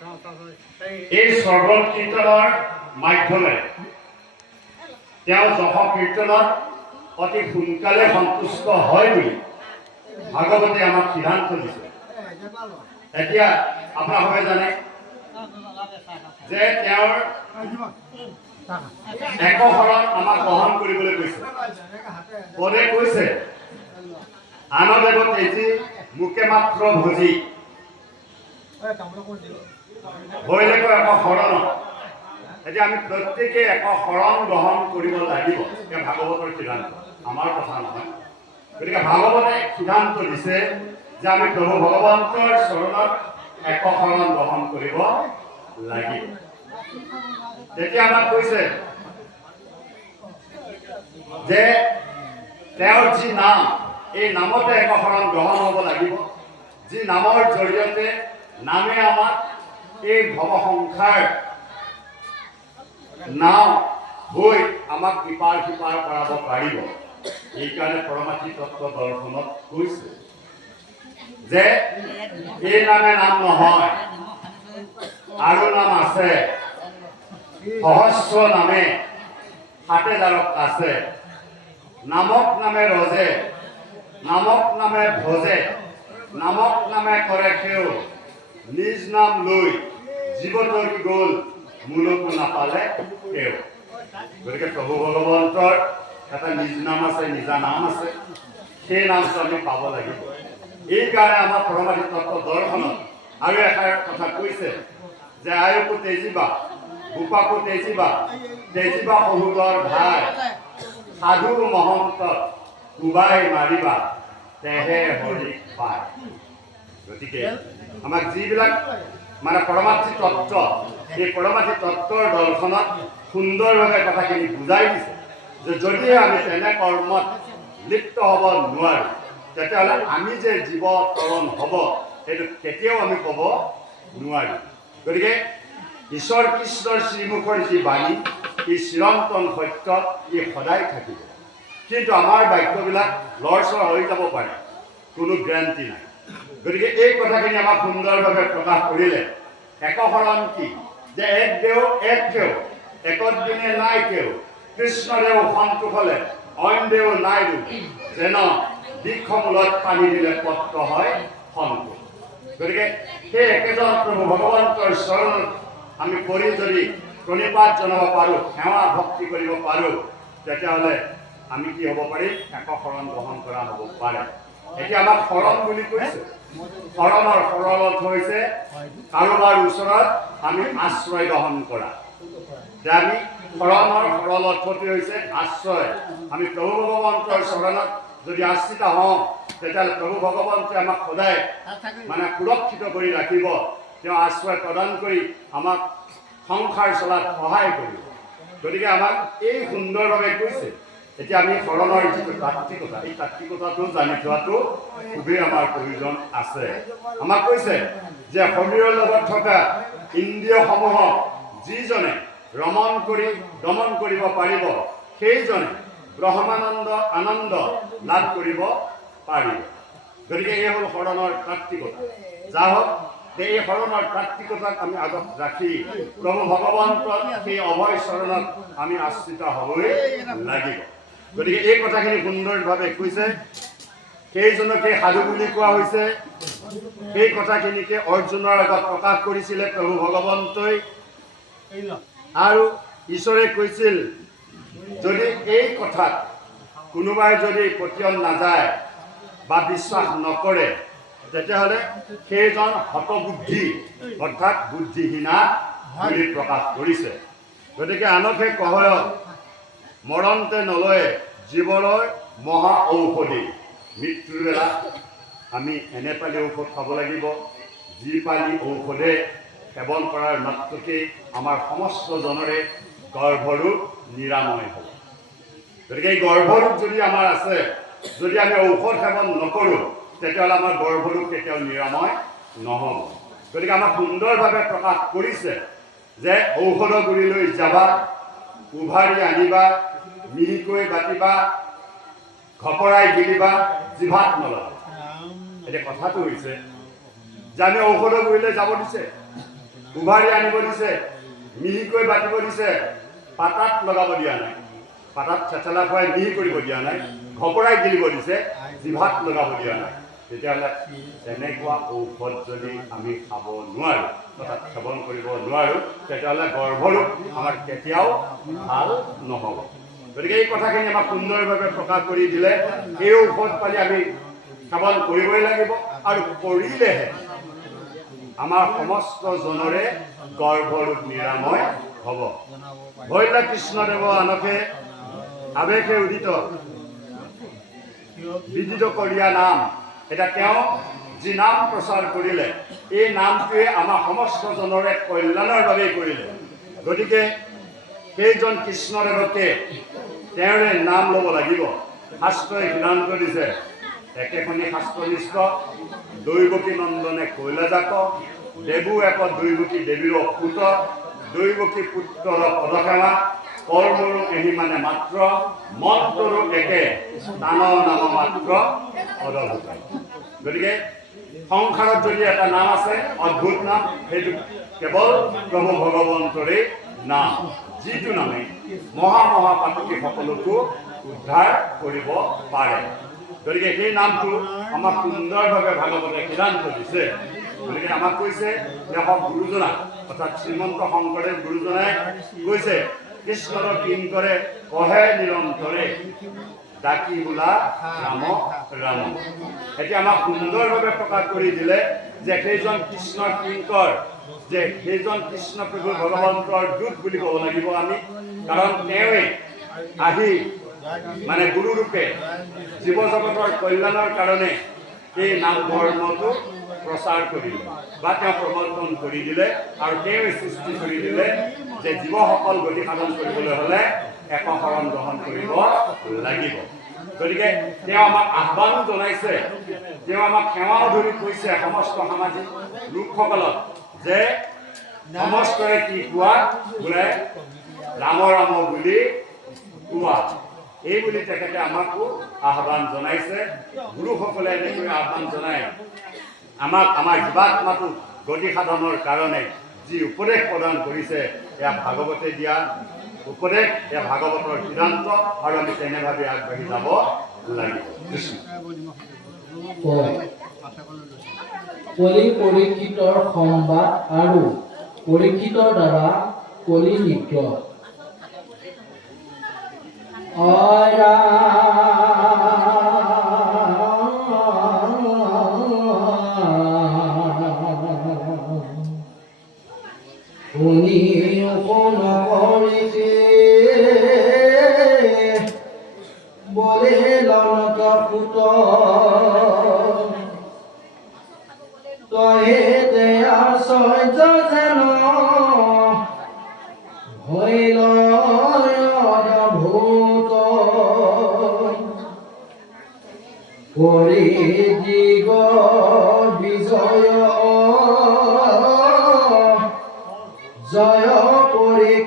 এই স্বৰ্গত কীৰ্তনৰ মাধ্যমেৰে তেওঁ যশ কীৰ্তনত অতি সোনকালে সন্তুষ্ট হয় বুলি ভাগৱতে আমাক সিদ্ধান্ত দিছে। এতিয়া আপোনালোকে জানে যে তেওঁৰ একশৰণ আমাক গ্ৰহণ কৰিবলৈ কৈছে। পদে কৈছে আনদেৱ তেজী মোকে মাত্ৰ ভজি। হৰিলেকৈ এশ শৰণ এতিয়া আমি প্ৰত্যেকে এশ শৰণ গ্ৰহণ কৰিব লাগিব, এয়া ভাগৱতৰ সিদ্ধান্ত। আমাৰ কথা নহয়। গতিকে ভাগৱতে সিদ্ধান্ত দিছে যে আমি প্ৰভু ভগৱন্তৰ চৰণত এশ শৰণ গ্ৰহণ কৰিব লাগিব। তেতিয়া আমাক কৈছে যে তেওঁৰ যি নাম, এই নামতে এশ শৰণ গ্ৰহণ হ'ব লাগিব। যি নামৰ জৰিয়তে নামে আমাক এই ভৱ সংসাৰ নাম হৈ আমাক ইপাৰ সিপাৰ কৰাব পাৰিব। সেইকাৰণে পৰমাৰ্থি তত্ত্ব দৰ্শনত কৈছে যে এই নামে নাম নহয়, আৰু নাম আছে। সহস্ৰ নামে হাতে জাৰক আছে। নামক নামে ৰজে, নামক নামে ভজে, নামক নামে কৰে সেও। নিজ নাম লৈ জীৱতৰি গ'ল? মূলকো নাপালে সেও গতিকে প্ৰভু ভগৱন্তৰ এটা নিজ নাম আছে, নিজা নাম আছে। সেই নামটো আমি পাব লাগিব। এইকাৰণে আমাৰ পৰমাধি তত্ত্ব দৰ্শনত আৰু এষাৰ কথা কৈছে যে আয়ুকো তেজিবা, বোপাকো তেজিবা তেজিবা শহুৰৰ ভাই, সাধু মহন্ত, কোবাই মাৰিবা, তেহে হৰি পায়। গতিকে আমাক যিবিলাক মানে পৰমাৰ্থি তত্ত্ব এই পৰমাৰ্থি তত্ত্বৰ দৰ্শনত সুন্দৰভাৱে কথাখিনি বুজাই দিছে যে যদিহে আমি তেনে কৰ্মত লিপ্ত হ'ব নোৱাৰোঁ, তেতিয়াহ'লে আমি যে জীৱ তৰণ হ'ব, সেইটো কেতিয়াও আমি ক'ব নোৱাৰিম গতিকে ঈশ্বৰ কৃষ্ণৰ শ্ৰীমুখৰ যি বাণী, ই চিৰন্তন সত্য, ই সদায় থাকিব। কিন্তু আমাৰ বাক্যবিলাক লৰচৰ হৈ যাব পাৰে, কোনো গ্ৰেণ্টি নাই। গতিকে এই কথাখিনি আমাক সুন্দৰভাৱে প্ৰকাশ কৰিলে। একশৰণ কি? যে এক দেও এক কেও একত দিনে নাই কেও কৃষ্ণদেও সন্তোষ হ'লে, অইন দেও নাই যেন বৃক্ষমূলত পানী দিলে পত্ৰ হয় সন্তোষ গতিকে সেই একেজন প্ৰভু ভগৱন্তৰ চৰণত আমি কৰি যদি প্ৰণিপাত জনাব পাৰোঁ, সেৱা ভক্তি কৰিব পাৰোঁ, তেতিয়াহ'লে আমি কি হ'ব পাৰিম এশ শৰণ গ্ৰহণ কৰা হ'ব পাৰে। এতিয়া আমাক শৰণ বুলি কৈছে। সৰল অৰ্থ হৈছে কাৰোবাৰ ওচৰত আমি আশ্ৰয় গ্ৰহণ কৰা। যে আমি শৰণৰ সৰল অৰ্থটো হৈছে আশ্ৰয় আমি প্ৰভু ভগৱন্তৰ চৰণত যদি আশ্ৰিত হওঁ, তেতিয়াহ'লে প্ৰভু ভগৱন্তই আমাক সদায় মানে সুৰক্ষিত কৰি ৰাখিব। তেওঁ আশ্ৰয় প্ৰদান কৰি আমাক সংসাৰ চলাত সহায় কৰিব। গতিকে আমাক এই সুন্দৰভাৱে কৈছে। এতিয়া আমি শৰণৰ যিটো তাত্বিকতা এই তাত্বিকতাটো জানি থোৱাটো খুবেই আমাৰ প্ৰয়োজন আছে। আমাক কৈছে যে শৰীৰৰ লগত থকা ইন্দ্ৰিয়সমূহক যিজনে ৰমণ কৰি, দমন কৰিব পাৰিব, সেইজনে ব্ৰহ্মানন্দ আনন্দ লাভ কৰিব পাৰিব। গতিকে এই হ'ল শৰণৰ তাত্বিকতা যা হওক এই শৰণৰ তাত্বিকতাক আমি আগত ৰাখি প্ৰভু ভগৱন্তৰ সেই অভয় চৰণত আমি আশ্ৰিত হ'বই লাগিব। গতিকে এই কথাখিনি সুন্দৰভাৱে কৈছে। সেইজনকে সাধু বুলি কোৱা হৈছে। সেই কথাখিনিকে অৰ্জুনৰ আগত প্ৰকাশ কৰিছিলে প্ৰভু ভগৱন্তই। আৰু ঈশ্বৰে কৈছিল, যদি এই কথাত কোনোবাই যদি পতিয়ন নাযায় বা বিশ্বাস নকৰে, তেতিয়াহ'লে সেইজন হতবুদ্ধি, অৰ্থাৎ বুদ্ধিহীনা বুলি প্ৰকাশ কৰিছে। গতিকে আনকে কহয়ত মৰণতে নলয়, জীৱনৰ মহা ঔষধি। মৃত্যুৰ বেলা আমি এনে পালি ঔষধ খাব লাগিব। যি পালি ঔষধে সেৱন কৰাৰ মাত্ৰকেই আমাৰ সমস্তজনৰে গৰ্ভৰোগ নিৰাময় হ'ব। গতিকে এই গৰ্ভৰোগ যদি আমাৰ আছে, যদি আমি ঔষধ সেৱন নকৰোঁ, তেতিয়াহ'লে আমাৰ গৰ্ভৰোগ কেতিয়াও নিৰাময় নহ'ব। গতিকে আমাক সুন্দৰভাৱে প্ৰকাশ কৰিছে যে ঔষধৰ গুৰিলৈ যাবা উভাৰি আনিবা, মিহিকৈ বাটিবা খপৰাই গিলিবা, জিভাত নলবা। এতিয়া কথাটো হৈছে যে আমি ঔষধৰ গুৰিলৈ যাব দিছে উভাৰি আনিব দিছে, মিহিকৈ বাটিব দিছে, পাতাত লগাব দিয়া নাই। পাতাত চেচেলা খুৱাই মিহি কৰিব দিয়া নাই ঘপৰাই গিলিব দিছে, জিভাত লগাব দিয়া নাই। তেতিয়াহ'লে তেনেকুৱা ঔষধ যদি আমি খাব নোৱাৰোঁ অৰ্থাৎ সেৱন কৰিব নোৱাৰোঁ, তেতিয়াহ'লে গৰ্ভৰোগ আমাৰ কেতিয়াও ভালো নহ'ব। গতিকে এই কথাখিনি আমাক সুন্দৰভাৱে প্ৰকাশ কৰি দিলে, এই ঔষধ পালি আমি সেৱন কৰিবই লাগিব আৰু কৰিলেহে আমাৰ সমস্ত জনৰে গৰ্ভৰোগ নিৰাময় হ'ব। ভৈল কৃষ্ণদেৱ আনকে আৱেশে উদিত, বিদিত কৰীয়া নাম এতিয়া তেওঁ যি নাম প্ৰচাৰ কৰিলে, এই নামটোৱে আমাৰ সমস্ত জনৰে কল্যাণৰ বাবেই কৰিলে। গতিকে, সেইজন কৃষ্ণদেৱকে তেওঁৰে নাম ল'ব লাগিব। শাস্ত্ৰই সিদ্ধান্ত দিছে, একেখনি শাস্ত্ৰনিষ্ঠ দৈৱকী নন্দনে কৈলাজাত দেৱো এক দৈৱকী দেৱীৰ পুত দৈৱকী পুত্ৰৰ পদসেৱা কৰ্মৰো এহি মানে মাত্ৰ মন্ত্ৰৰো একে তান নাম মাত্ৰ অদভূত গতিকে, সংসাৰত যদি এটা নাম আছে, অদ্ভুত নাম, সেইটো কেৱল প্ৰভু ভগৱন্তৰে নাম। যিটো নামে মহা মহা উদ্ধাৰ কৰিব পাৰে। গতিকে সেই নামটো আমাক সুন্দৰভাৱে ভাগৱতে সিদ্ধান্ত দিছে। গতিকে আমাক কৈছে যে গুৰুজনা অৰ্থাৎ শ্ৰীমন্ত শংকৰদেৱ গুৰুজনাই কৈছে কৃষ্ণৰ কিন কৰে কহে নিৰন্তৰে। ডাকি বোলা ৰাম ৰাম। এতিয়া আমাক সুন্দৰভাৱে প্ৰকাশ কৰি দিলে যে সেইজন কৃষ্ণৰ কিংকৰ, যে সেইজন কৃষ্ণ প্ৰভু ভগৱন্তৰ দূত বুলি ক'ব লাগিব আমি, কাৰণ তেওঁৱে আহি মানে গুৰুৰূপে জীৱ জগতৰ কল্যাণৰ কাৰণে এই নাম ধৰ্মটো প্ৰচাৰ কৰিলে বা তেওঁ প্ৰৱৰ্তন কৰি দিলে আৰু তেওঁৱে সৃষ্টি কৰি দিলে যে জীৱসকল গতি সাধন কৰিবলৈ হ'লে একশৰণ গ্ৰহণ কৰিব লাগিব। গতিকে তেওঁ আমাক আহ্বানো জনাইছে, তেওঁ আমাক সেৱাও ধৰি কৈছে সমস্ত সামাজিক লোকসকলক যে সমস্তৰে কি কোৱা বোলে ৰাম ৰাম বুলি কোৱা। এই বুলি তেখেতে আমাকো আহ্বান জনাইছে। গুৰুসকলে এনেকৈ আহ্বান জনাই আমাক আমাৰ জীৱাত্মাটো গতি সাধনৰ কাৰণে যি উপদেশ প্ৰদান কৰিছে, এয়া ভাগৱতে দিয়া। উপদেশ, এয়া ভাগৱতৰ সিদ্ধান্ত আৰু আমি তেনেভাৱে আগবাঢ়ি যাব লাগিব। কলি পৰীক্ষিতৰ সংবাদ আৰু পৰীক্ষিতৰ দ্বাৰা কলি নৃত্য। অৰা শুনি শুন কৰিছে বলে লনক পুত তহে দেয়া সহ্য যেন হইল ভূত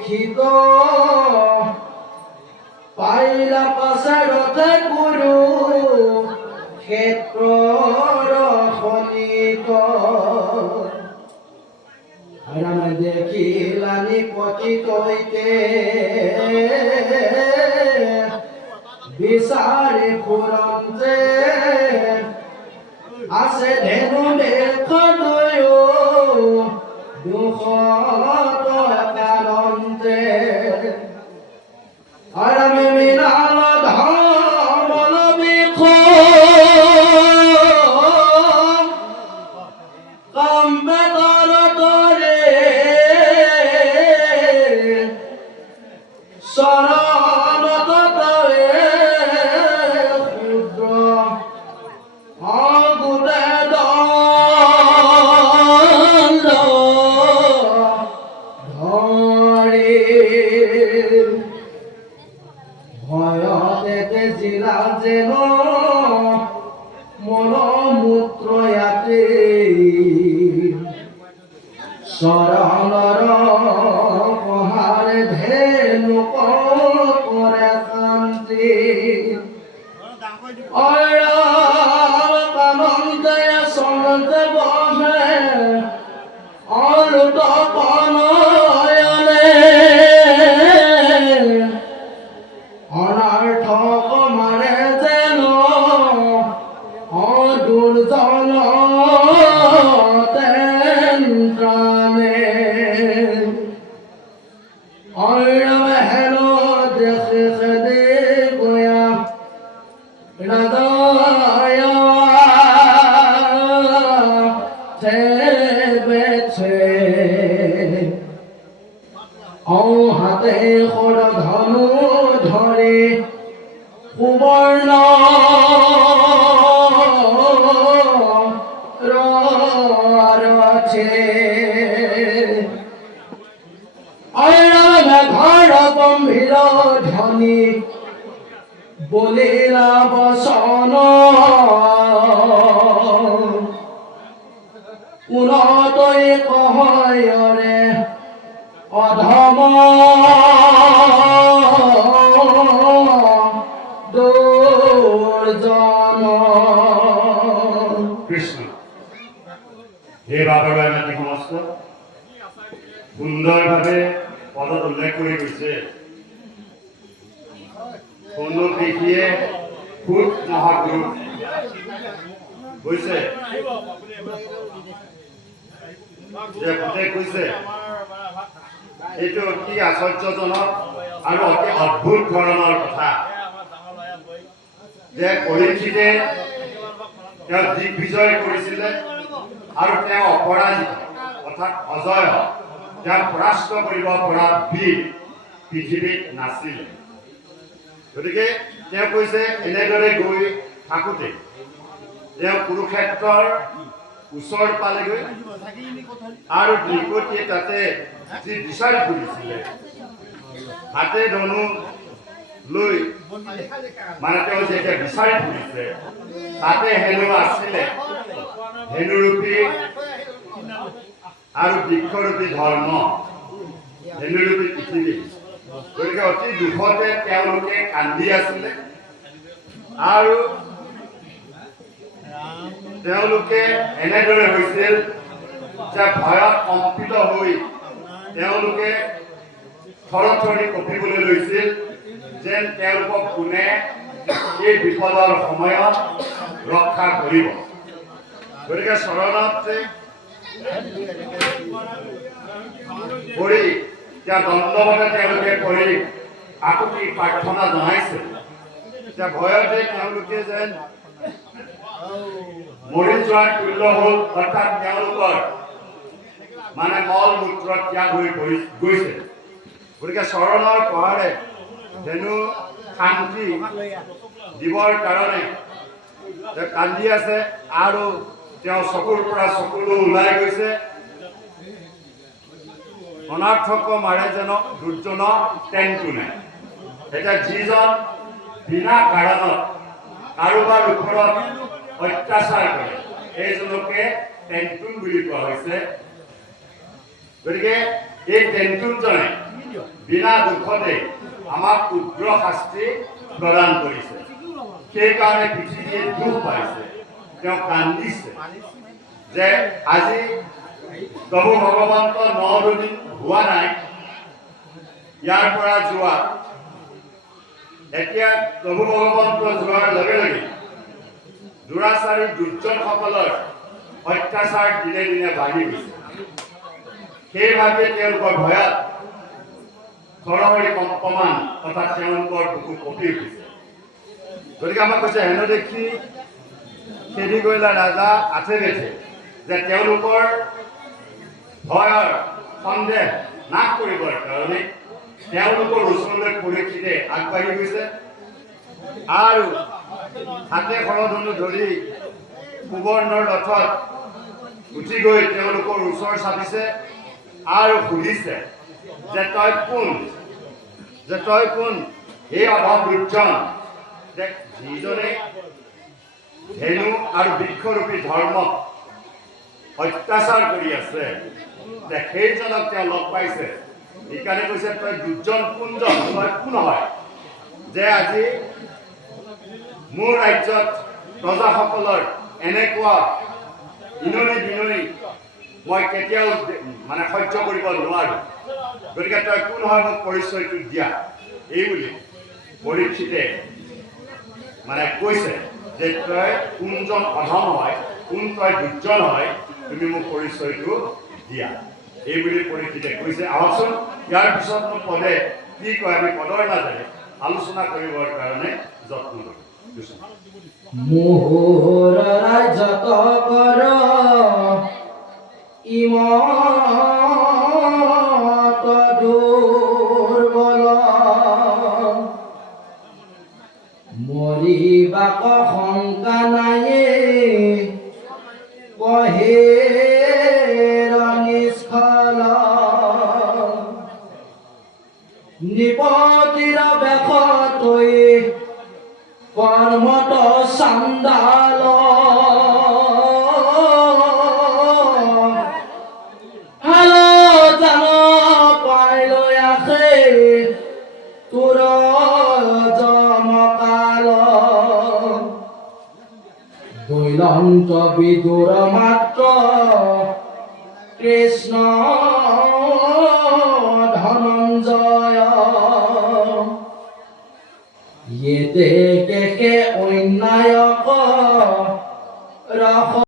পৰীক্ষিত পাইলা পাছাৰতে গুৰু ক্ষেত্ৰৰ শনিত ৰামে দেখিলানি পতিতৈতে বিচাৰি ফুৰন্তে আছে ধেনু দেখয় দুখত ఆడమే শরণর পহারে ধেনু করে Hola. ঘৰ গম্ভীৰ ধ্বনি বলিলা বচন উনতই কহয়ৰে অধম। দুৰ্জন কৃষ্ণ বাটলৈ সমস্ত সুন্দৰভাৱে পদত উল্লেখ কৰি গৈছে। কোনো কৃষিয়ে সুত মহাগুৰু কৈছে যে ভূতে কৈছে এইটো অতি আশ্চৰ্যজনক আৰু অতি অদ্ভুত ধৰণৰ কথা। যে পৰীক্ষিতে তেওঁ দিগ্বিজয় কৰিছিলে আৰু তেওঁ অপৰাজিত, অৰ্থাৎ অজয় তেওঁক পৰাস্ত কৰিব পৰা বীৰ পৃথিৱীত নাছিল। গতিকে তেওঁ কৈছে, এনেদৰে গৈ থাকোঁতে তেওঁ কুৰুক্ষেত্ৰৰ ওচৰ পালেগৈ আৰু নৃপতিয়ে তাতে যি বিচাৰি ফুৰিছিলে হাতে ধনু লৈ মানে তেওঁ যেতিয়া বিচাৰি ফুৰিছে, তাতে হেনু আছিলে হেনুৰূপী আৰু বৃক্ষৰূপী ধৰ্ম হেনুৰূপী পৃথিৱী গতিকে অতি দুখতে তেওঁলোকে কান্দি আছিলে। আৰু তেওঁলোকে এনেদৰে হৈছিল যে ভয়ত কম্পিত হৈ তেওঁলোকে থৰথৰি কঁপিবলৈ লৈছিল যেন তেওঁলোকক কোনে এই বিপদৰ সময়ত ৰক্ষা কৰিব। গতিকে চৰণত পৰি এতিয়া দণ্ডৱতে তেওঁলোকে পৰি আকুতি প্ৰাৰ্থনা জনাইছে। এতিয়া ভয়তে তেওঁলোকে যেন মৰি যোৱাৰ তুল্য হ'ল, অৰ্থাৎ তেওঁলোকৰ মানে মল মূত্ৰ ত্যাগ হৈ গৈছে। গতিকে চৰণৰ পহাৰে ধেনু শান্তি দিবৰ কাৰণে কান্দি আছে আৰু তেওঁ চকুৰ পৰা চকুলো ওলাই গৈছে। অনাৰ্থক মাৰে যেন দুৰ্জন টেনটোনে এতিয়া যিজন বিনা কাৰণত কাৰোবাৰ ওপৰত অত্যাচাৰ কৰে, সেইজনকে টেনটুন বুলি কোৱা হৈছে। গতিকে এই টেনটুনজনে বিনা দুখতে আমাক উগ্ৰ শাস্তি প্ৰদান কৰিছে। সেইকাৰণে পৃথিৱীয়ে দুখ পাইছে। তেওঁ কান্দিছে যে আজি প্ৰভু ভগৱন্ত ন দুদিন হোৱা নাই, ইয়াৰ পৰা যোৱা। এতিয়া প্ৰভু ভগৱন্ত যোৱাৰ লগে লগে দুৰাচাৰী দুৰ্জনসকলৰ অত্যাচাৰ দিনে দিনে বাঢ়ি গৈছে। সেইভাৱে তেওঁলোকৰ ভয়ত সৰহৰি কম্পমান অৰ্থাৎ তেওঁলোকৰ বুকু কঁপি উঠিছে। গতিকে আমাক কৈছে হেনো দেখি খেদি গৈলা ৰাজা আঠে বেঠে যে তেওঁলোকৰ ভয়ৰ সন্দেহ নাশ কৰিবৰ কাৰণে তেওঁলোকৰ ওচৰলৈ পৰীক্ষিতে আগবাঢ়ি গৈছে আৰু হাতে শৰধনু ধৰি সুবৰ্ণৰ ৰথত উঠি গৈ তেওঁলোকৰ ওচৰ চাপিছে আৰু সুধিছে যে তই কোন? যে তই কোন? এই অভাৱ দুৰ্জন যে যিজনে ধেনু আৰু বৃক্ষৰূপী ধৰ্মক অত্যাচাৰ কৰি আছে সেইজনক তেওঁ লগ পাইছে সেইকাৰণে কৈছে তই দুৰ্জন কোনজন তই কোন হয় যে আজি মোৰ ৰাজ্যত প্ৰজাসকলৰ এনেকুৱা ইননি বিননি মই কেতিয়াও মানে সহ্য কৰিব নোৱাৰো গতিকে তই কোন হয় মোক পৰিচয়টো দিয়া এই বুলি পৰীক্ষিতে মানে কৈছে যে তই কোনজন অধম হয়, কোন তই দুৰ্জন হয়, তুমি মোক পৰিচয়টো দিয়া। এইবুলি বুলি পৰীক্ষিতে কৈছে। আহকচোন, ইয়াৰ পিছত মোক পদে কি কয়, আমি পদৰ মাজেৰে আলোচনা কৰিবৰ কাৰণে যত্ন লওঁ। মোহৰ দৈলন্ত মাত্র কৃষ্ণ ধনঞ্জয়। ইয়েতে